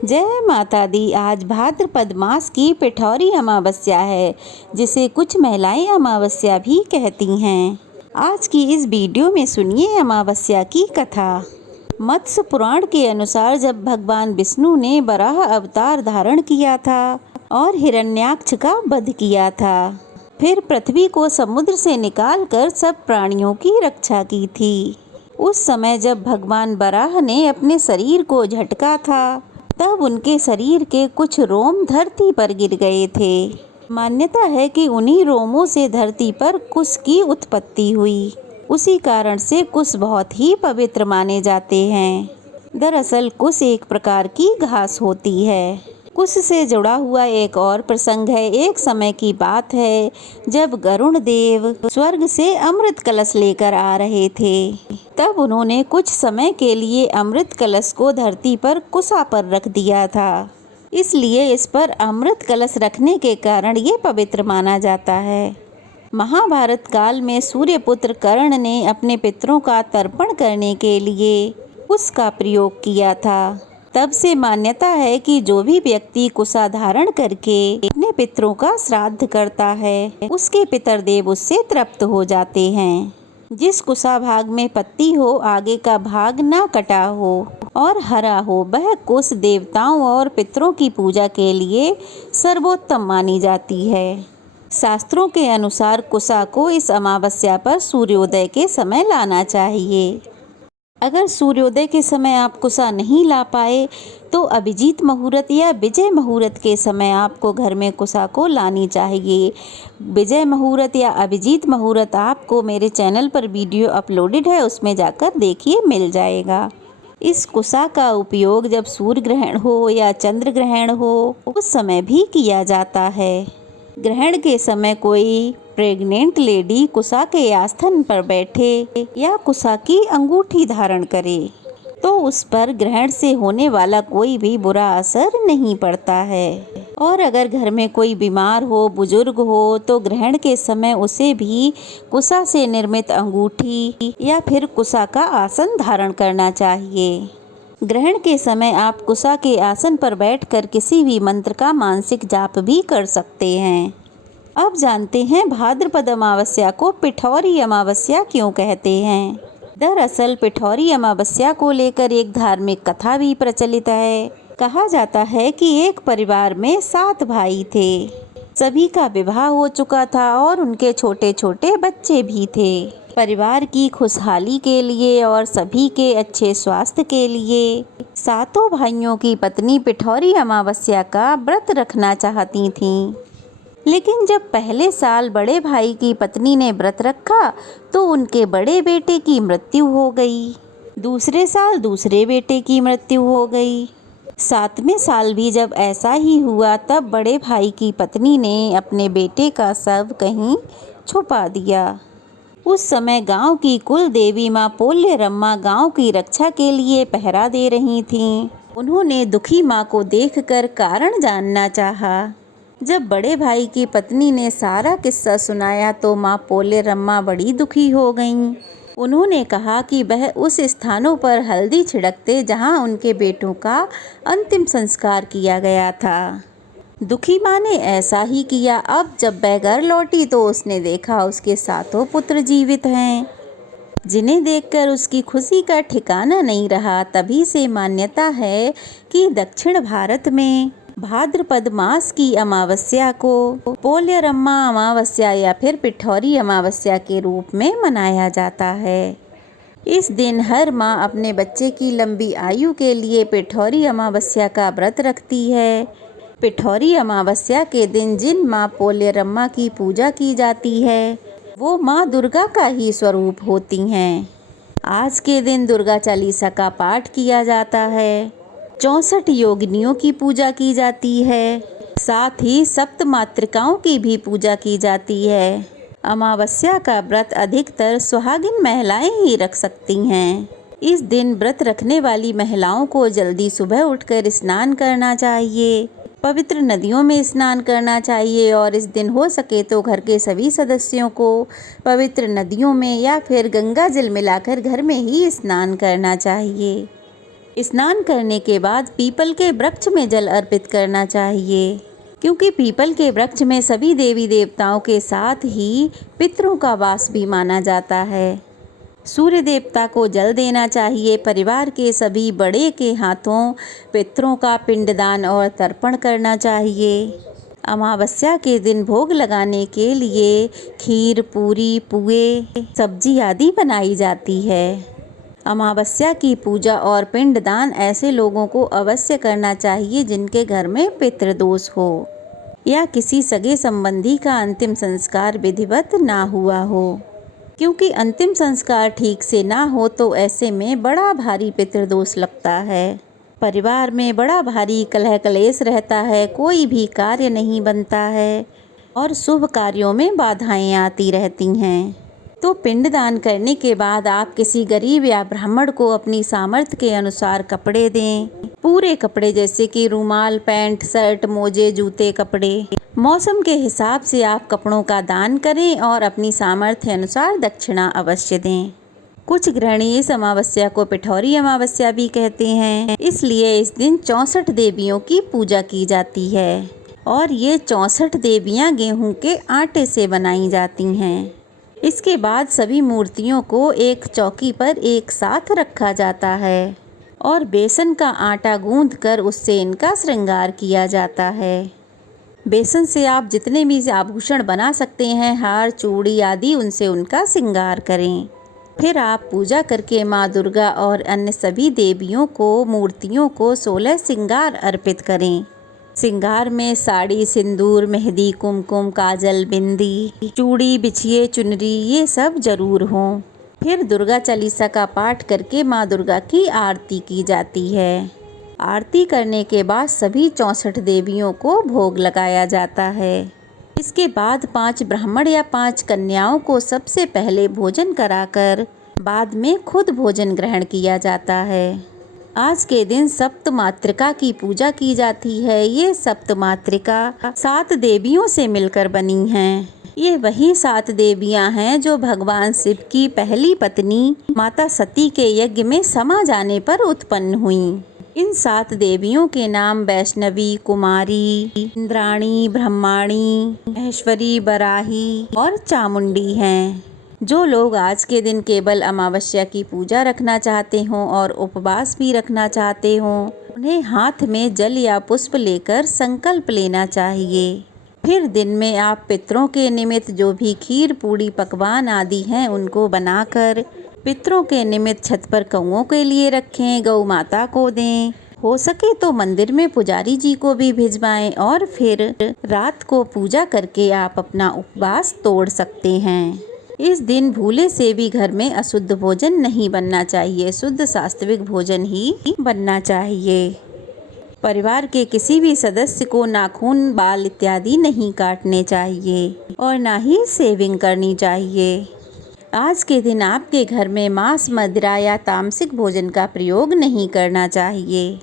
जय माता दी। आज भाद्रपद मास की पिठौरी अमावस्या है, जिसे कुछ महिलाएं अमावस्या भी कहती हैं। आज की इस वीडियो में सुनिए अमावस्या की कथा। मत्स्य पुराण के अनुसार जब भगवान विष्णु ने वराह अवतार धारण किया था और हिरण्याक्ष का वध किया था, फिर पृथ्वी को समुद्र से निकालकर सब प्राणियों की रक्षा की थी। उस समय जब भगवान वराह ने अपने शरीर को झटका था, तब उनके शरीर के कुछ रोम धरती पर गिर गए थे। मान्यता है कि उन्हीं रोमों से धरती पर कुश की उत्पत्ति हुई। उसी कारण से कुश बहुत ही पवित्र माने जाते हैं। दरअसल कुश एक प्रकार की घास होती है। कुश से जुड़ा हुआ एक और प्रसंग है। एक समय की बात है जब गरुण देव स्वर्ग से अमृत कलश लेकर आ रहे थे। तब उन्होंने कुछ समय के लिए अमृत कलश को धरती पर कुशा पर रख दिया था। इसलिए इस पर अमृत कलश रखने के कारण ये पवित्र माना जाता है। महाभारत काल में सूर्यपुत्र कर्ण ने अपने पितरों का तर्पण करने के लिए उसका प्रयोग किया था। तब से मान्यता है कि जो भी व्यक्ति कुशा धारण करके अपने पितरों का श्राद्ध करता है, उसके पितर देव उससे तृप्त हो जाते हैं। जिस कुशा भाग में पत्ती हो, आगे का भाग ना कटा हो और हरा हो, वह कुश देवताओं और पितरों की पूजा के लिए सर्वोत्तम मानी जाती है। शास्त्रों के अनुसार कुशा को इस अमावस्या पर सूर्योदय के समय लाना चाहिए। अगर सूर्योदय के समय आप कुशा नहीं ला पाए तो अभिजीत मुहूर्त या विजय मुहूर्त के समय आपको घर में कुशा को लानी चाहिए। विजय मुहूर्त या अभिजीत मुहूर्त आपको मेरे चैनल पर वीडियो अपलोडेड है, उसमें जाकर देखिए, मिल जाएगा। इस कुशा का उपयोग जब सूर्य ग्रहण हो या चंद्र ग्रहण हो उस समय भी किया जाता है। ग्रहण के समय कोई प्रेग्नेंट लेडी कुशा के आस्थन पर बैठे या कुशा की अंगूठी धारण करे तो उस पर ग्रहण से होने वाला कोई भी बुरा असर नहीं पड़ता है। और अगर घर में कोई बीमार हो, बुजुर्ग हो, तो ग्रहण के समय उसे भी कुशा से निर्मित अंगूठी या फिर कुशा का आसन धारण करना चाहिए। ग्रहण के समय आप कुशा के आसन पर बैठकर किसी भी मंत्र का मानसिक जाप भी कर सकते हैं। अब जानते हैं भाद्रपद अमावस्या को पिठौरी अमावस्या क्यों कहते हैं। दरअसल पिठौरी अमावस्या को लेकर एक धार्मिक कथा भी प्रचलित है। कहा जाता है कि एक परिवार में 7 भाई थे। सभी का विवाह हो चुका था और उनके छोटे छोटे बच्चे भी थे। परिवार की खुशहाली के लिए और सभी के अच्छे स्वास्थ्य के लिए 7 भाइयों की पत्नी पिठौरी अमावस्या का व्रत रखना चाहती थीं। लेकिन जब पहले साल बड़े भाई की पत्नी ने व्रत रखा तो उनके बड़े बेटे की मृत्यु हो गई। दूसरे साल दूसरे बेटे की मृत्यु हो गई। 7वें साल भी जब ऐसा ही हुआ तब बड़े भाई की पत्नी ने अपने बेटे का शव कहीं छुपा दिया। उस समय गांव की कुल देवी माँ पोल्यरम्मा गांव की रक्षा के लिए पहरा दे रही थीं। उन्होंने दुखी माँ को देखकर कारण जानना चाहा। जब बड़े भाई की पत्नी ने सारा किस्सा सुनाया तो माँ पोल्यरम्मा बड़ी दुखी हो गईं। उन्होंने कहा कि वह उस स्थानों पर हल्दी छिड़कते जहाँ उनके बेटों का अंतिम संस्कार किया गया था। दुखी माँ ने ऐसा ही किया। अब जब वह घर लौटी तो उसने देखा उसके 7 पुत्र जीवित हैं, जिन्हें देखकर उसकी खुशी का ठिकाना नहीं रहा। तभी से मान्यता है कि दक्षिण भारत में भाद्रपद मास की अमावस्या को पोल्यरम्मा अमावस्या या फिर पिठौरी अमावस्या के रूप में मनाया जाता है। इस दिन हर माँ अपने बच्चे की लंबी आयु के लिए पिठौरी अमावस्या का व्रत रखती है। पिठौरी अमावस्या के दिन जिन माँ पोल्यरम्मा की पूजा की जाती है वो माँ दुर्गा का ही स्वरूप होती हैं। आज के दिन दुर्गा चालीसा का पाठ किया जाता है। 64 योगिनियों की पूजा की जाती है। साथ ही सप्त मातृकाओं की भी पूजा की जाती है। अमावस्या का व्रत अधिकतर सुहागिन महिलाएं ही रख सकती हैं। इस दिन व्रत रखने वाली महिलाओं को जल्दी सुबह उठकर स्नान करना चाहिए, पवित्र नदियों में स्नान करना चाहिए और इस दिन हो सके तो घर के सभी सदस्यों को पवित्र नदियों में या फिर गंगा जल मिलाकर घर में ही स्नान करना चाहिए। स्नान करने के बाद पीपल के वृक्ष में जल अर्पित करना चाहिए, क्योंकि पीपल के वृक्ष में सभी देवी देवताओं के साथ ही पितरों का वास भी माना जाता है। सूर्य देवता को जल देना चाहिए। परिवार के सभी बड़े के हाथों पितरों का पिंडदान और तर्पण करना चाहिए। अमावस्या के दिन भोग लगाने के लिए खीर, पूरी, पुए, सब्जी आदि बनाई जाती है। अमावस्या की पूजा और पिंडदान ऐसे लोगों को अवश्य करना चाहिए जिनके घर में पितृदोष हो या किसी सगे संबंधी का अंतिम संस्कार विधिवत ना हुआ हो, क्योंकि अंतिम संस्कार ठीक से ना हो तो ऐसे में बड़ा भारी पितृदोष लगता है। परिवार में बड़ा भारी कलह कलेश रहता है, कोई भी कार्य नहीं बनता है और शुभ कार्यों में बाधाएं आती रहती हैं। तो पिंडदान करने के बाद आप किसी गरीब या ब्राह्मण को अपनी सामर्थ्य के अनुसार कपड़े दें। पूरे कपड़े जैसे कि रुमाल, पैंट, शर्ट, मोजे, जूते, कपड़े। मौसम के हिसाब से आप कपड़ों का दान करें और अपनी सामर्थ्य अनुसार दक्षिणा अवश्य दें। कुछ गृहिणी इस अमावस्या को पिठौरी अमावस्या भी कहते हैं, इसलिए इस दिन 64 देवियों की पूजा की जाती है और ये 64 देवियां गेहूं के आटे से बनाई जाती हैं। इसके बाद सभी मूर्तियों को एक चौकी पर एक साथ रखा जाता है और बेसन का आटा गूंथकर उससे इनका श्रृंगार किया जाता है। बेसन से आप जितने भी आभूषण बना सकते हैं, हार, चूड़ी आदि, उनसे उनका श्रृंगार करें। फिर आप पूजा करके माँ दुर्गा और अन्य सभी देवियों को, मूर्तियों को 16 श्रृंगार अर्पित करें। श्रृंगार में साड़ी, सिंदूर, मेहंदी, कुमकुम, काजल, बिंदी, चूड़ी, बिछिए, चुनरी, ये सब जरूर हों। फिर दुर्गा चालीसा का पाठ करके माँ दुर्गा की आरती की जाती है। आरती करने के बाद सभी 64 देवियों को भोग लगाया जाता है। इसके बाद 5 ब्राह्मण या 5 कन्याओं को सबसे पहले भोजन कराकर बाद में खुद भोजन ग्रहण किया जाता है। आज के दिन सप्तमातृका की पूजा की जाती है। ये सप्तमातृका 7 देवियों से मिलकर बनी हैं। ये वही 7 देवियां हैं जो भगवान शिव की पहली पत्नी माता सती के यज्ञ में समा जाने पर उत्पन्न हुईं। इन 7 देवियों के नाम वैष्णवी, कुमारी, इंद्राणी, ब्रह्माणी, महेश्वरी, बराही और चामुंडी हैं। जो लोग आज के दिन केवल अमावस्या की पूजा रखना चाहते हों और उपवास भी रखना चाहते हों, उन्हें हाथ में जल या पुष्प लेकर संकल्प लेना चाहिए। फिर दिन में आप पितरों के निमित्त जो भी खीर, पूड़ी, पकवान आदि हैं उनको बनाकर पितरों के निमित्त छत पर कौओं के लिए रखें, गौ माता को दें। हो सके तो मंदिर में पुजारी जी को भी भिजवाएं और फिर रात को पूजा करके आप अपना उपवास तोड़ सकते हैं। इस दिन भूले से भी घर में अशुद्ध भोजन नहीं बनना चाहिए, शुद्ध सात्विक भोजन ही बनना चाहिए। परिवार के किसी भी सदस्य को नाखून, बाल इत्यादि नहीं काटने चाहिए और ना ही शेविंग करनी चाहिए। आज के दिन आपके घर में मांस, मदिरा या तामसिक भोजन का प्रयोग नहीं करना चाहिए।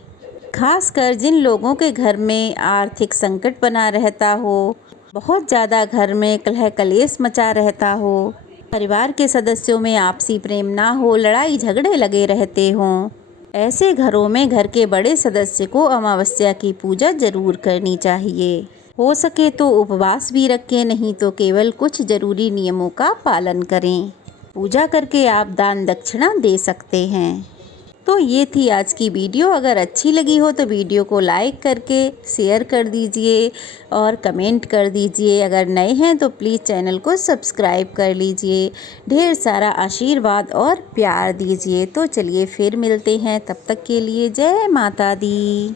खासकर जिन लोगों के घर में आर्थिक संकट बना रहता हो, बहुत ज़्यादा घर में कलह कलेश मचा रहता हो, परिवार के सदस्यों में आपसी प्रेम ना हो, लड़ाई झगड़े लगे रहते हों, ऐसे घरों में घर के बड़े सदस्य को अमावस्या की पूजा जरूर करनी चाहिए। हो सके तो उपवास भी रखें, नहीं तो केवल कुछ जरूरी नियमों का पालन करें। पूजा करके आप दान दक्षिणा दे सकते हैं। तो ये थी आज की वीडियो। अगर अच्छी लगी हो तो वीडियो को लाइक करके शेयर कर दीजिए और कमेंट कर दीजिए। अगर नए हैं तो प्लीज़ चैनल को सब्सक्राइब कर लीजिए। ढेर सारा आशीर्वाद और प्यार दीजिए। तो चलिए फिर मिलते हैं, तब तक के लिए जय माता दी।